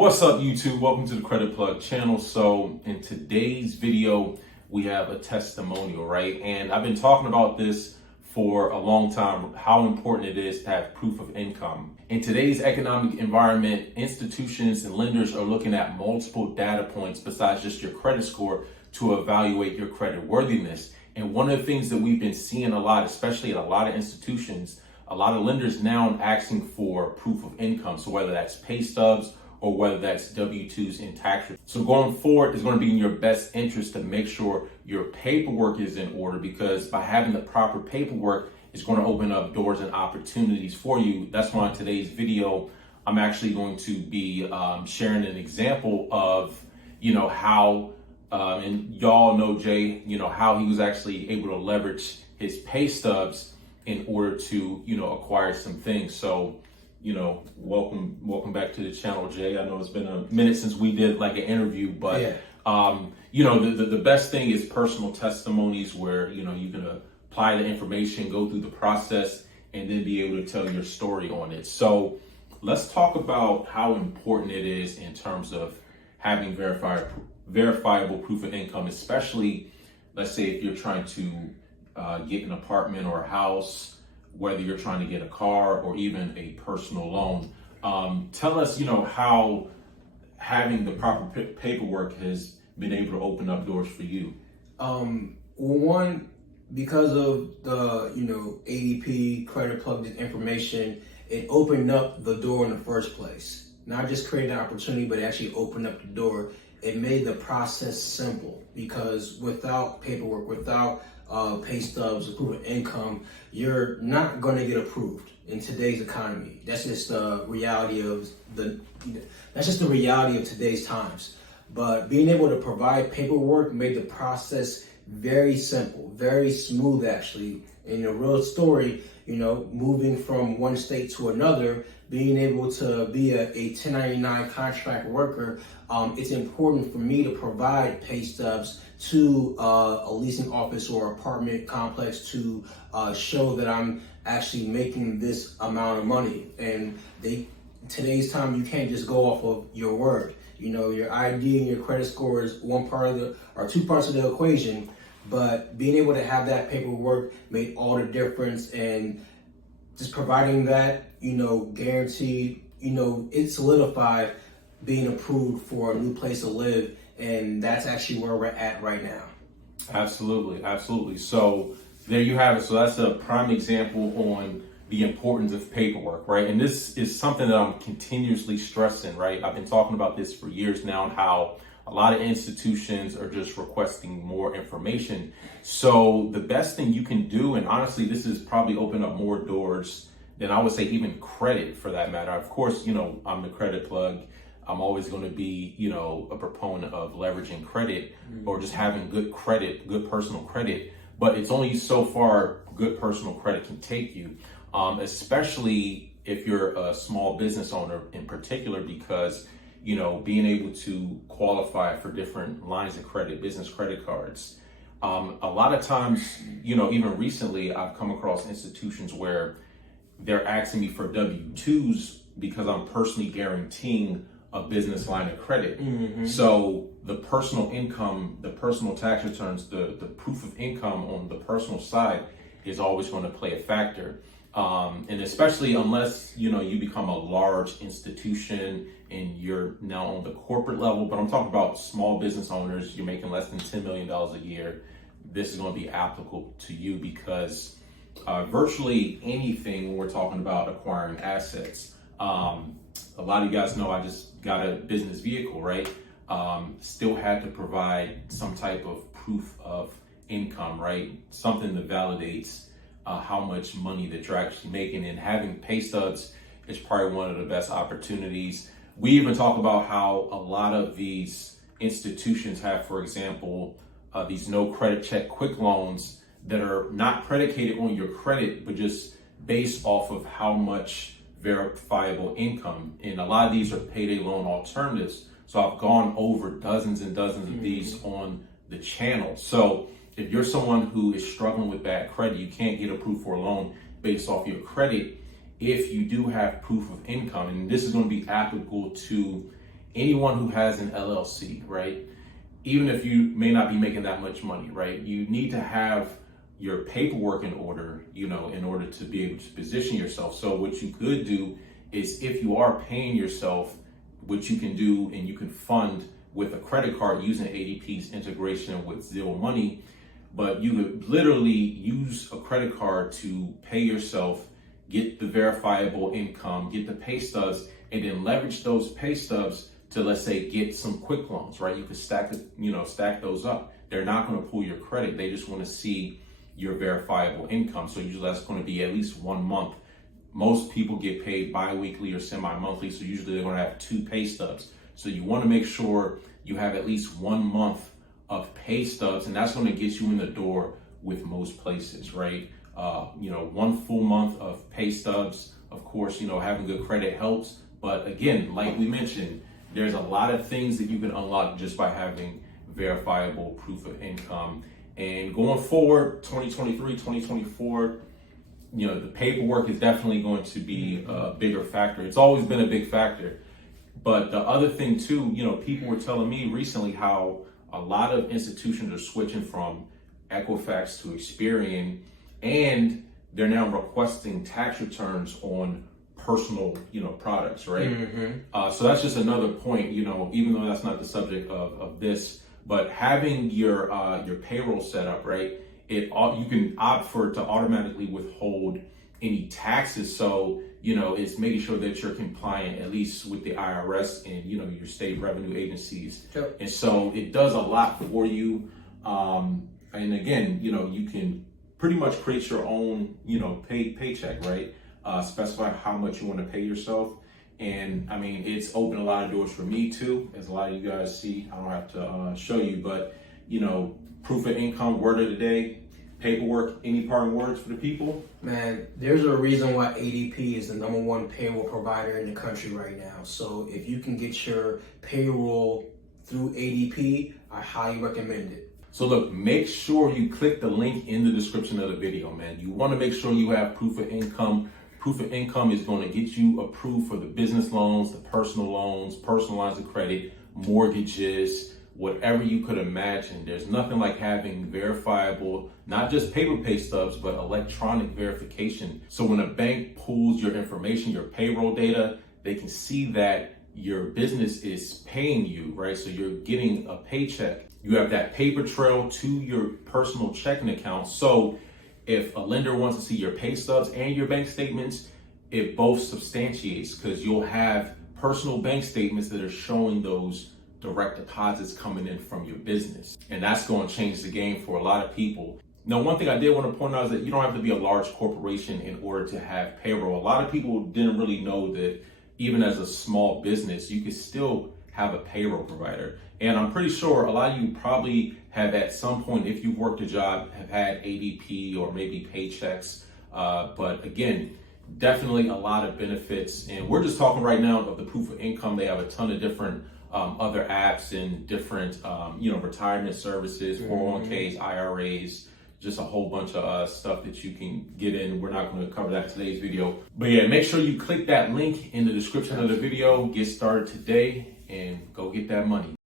What's up, YouTube? Welcome to the Credit Plug channel. So in today's video, we have a testimonial, right? And I've been talking about this for a long time, how important it is to have proof of income. In today's economic environment, institutions and lenders are looking at multiple data points besides just your credit score to evaluate your credit worthiness. And one of the things that we've been seeing a lot, especially at a lot of institutions, a lot of lenders now are asking for proof of income. So whether that's pay stubs or whether that's W-2s and tax returns. So going forward, it's going to be in your best interest to make sure your paperwork is in order, because by having the proper paperwork, it's going to open up doors and opportunities for you. That's why in today's video, I'm actually going to be sharing an example of, how, and y'all know Jay, how he was actually able to leverage his pay stubs in order to, acquire some things. So, welcome back to the channel, Jay. I know it's been a minute since we did like an interview, but the best thing is personal testimonies where, you can apply the information, go through the process, and then be able to tell your story on it. So let's talk about how important it is in terms of having verifiable proof of income, especially, let's say if you're trying to get an apartment or a house, whether you're trying to get a car or even a personal loan. Tell us, how having the proper paperwork has been able to open up doors for you. One, because of the, ADP credit plug information, it opened up the door in the first place. Not just created an opportunity, but it actually opened up the door. It made the process simple, because without paperwork, without pay stubs, proof of income, you're not going to get approved in today's economy. That's just the reality of today's times. But being able to provide paperwork made the process very simple, very smooth, actually. And a real story, moving from one state to another, being able to be a 1099 contract worker, it's important for me to provide pay stubs to a leasing office or apartment complex to show that I'm actually making this amount of money. And today's time, you can't just go off of your word. Your ID and your credit score is two parts of the equation, but being able to have that paperwork made all the difference. And just providing that, guaranteed, it solidified being approved for a new place to live. And that's actually where we're at right now. Absolutely. So there you have it. So that's a prime example on the importance of paperwork, right? And this is something that I'm continuously stressing, right? I've been talking about this for years now, and how a lot of institutions are just requesting more information. So the best thing you can do, and honestly, this has probably opened up more doors than I would say even credit for that matter. Of course, I'm the credit plug. I'm always going to be, a proponent of leveraging credit or just having good credit, good personal credit. But it's only so far good personal credit can take you, especially if you're a small business owner in particular, because, being able to qualify for different lines of credit, business credit cards. A lot of times, even recently, I've come across institutions where they're asking me for W-2s because I'm personally guaranteeing a business line of credit. Mm-hmm. So the personal income, the personal tax returns, the proof of income on the personal side is always going to play a factor. And especially unless, you become a large institution and you're now on the corporate level, but I'm talking about small business owners, you're making less than $10 million a year. This is going to be applicable to you, because virtually anything when we're talking about acquiring assets, a lot of you guys know I just got a business vehicle, right? Still had to provide some type of proof of income, right? Something that validates how much money that you're actually making, and having pay stubs is probably one of the best opportunities. We even talk about how a lot of these institutions have, for example, these no credit check quick loans that are not predicated on your credit, but just based off of how much verifiable income. And a lot of these are payday loan alternatives. So I've gone over dozens and dozens of these on the channel. So if you're someone who is struggling with bad credit, you can't get approved for a loan based off your credit. If you do have proof of income, and this is going to be applicable to anyone who has an LLC, right? Even if you may not be making that much money, right? You need to have your paperwork in order, in order to be able to position yourself. So what you could do is, if you are paying yourself, what you can do, and you can fund with a credit card using ADP's integration with Zelle Money, but you could literally use a credit card to pay yourself, get the verifiable income, get the pay stubs, and then leverage those pay stubs to, let's say, get some quick loans, right? You could stack those up. They're not going to pull your credit. They just want to see your verifiable income. So usually that's going to be at least 1 month. Most people get paid bi-weekly or semi-monthly, so usually they're going to have 2 pay stubs. So you want to make sure you have at least 1 month of pay stubs, and that's going to get you in the door with most places, right? 1 full month of pay stubs. Of course, having good credit helps. But again, like we mentioned, there's a lot of things that you can unlock just by having verifiable proof of income. And going forward, 2023, 2024, the paperwork is definitely going to be a bigger factor. It's always been a big factor. But the other thing too, people were telling me recently how a lot of institutions are switching from Equifax to Experian, and they're now requesting tax returns on personal, products, right? So that's just another point, even though that's not the subject of this, but having your payroll set up, right? You can opt for it to automatically withhold any taxes. So, it's making sure that you're compliant, at least with the IRS and, your state revenue agencies. Yep. And so it does a lot for you. And again, you can pretty much create your own, paycheck, right? Specify how much you want to pay yourself. And I mean, it's opened a lot of doors for me too, as a lot of you guys see. I don't have to show you, but proof of income, word of the day, paperwork. Any parting words for the people? Man, there's a reason why ADP is the #1 payroll provider in the country right now. So if you can get your payroll through ADP, I highly recommend it. So look, make sure you click the link in the description of the video, man. You want to make sure you have proof of income. Proof of income is going to get you approved for the business loans, the personal loans, personal lines of credit, mortgages, whatever you could imagine. There's nothing like having verifiable, not just paper pay stubs, but electronic verification. So when a bank pulls your information, your payroll data, they can see that your business is paying you, right? So you're getting a paycheck. You have that paper trail to your personal checking account. So if a lender wants to see your pay stubs and your bank statements, it both substantiates, because you'll have personal bank statements that are showing those direct deposits coming in from your business. And that's going to change the game for a lot of people. Now, one thing I did want to point out is that you don't have to be a large corporation in order to have payroll. A lot of people didn't really know that even as a small business, you could still have a payroll provider. And I'm pretty sure a lot of you probably have at some point, if you've worked a job, have had ADP or maybe paychecks. But again, definitely a lot of benefits. And we're just talking right now of the proof of income. They have a ton of different other apps and different, retirement services, 401ks, IRAs, just a whole bunch of stuff that you can get in. We're not going to cover that in today's video. But yeah, make sure you click that link in the description of the video. Get started today and go get that money.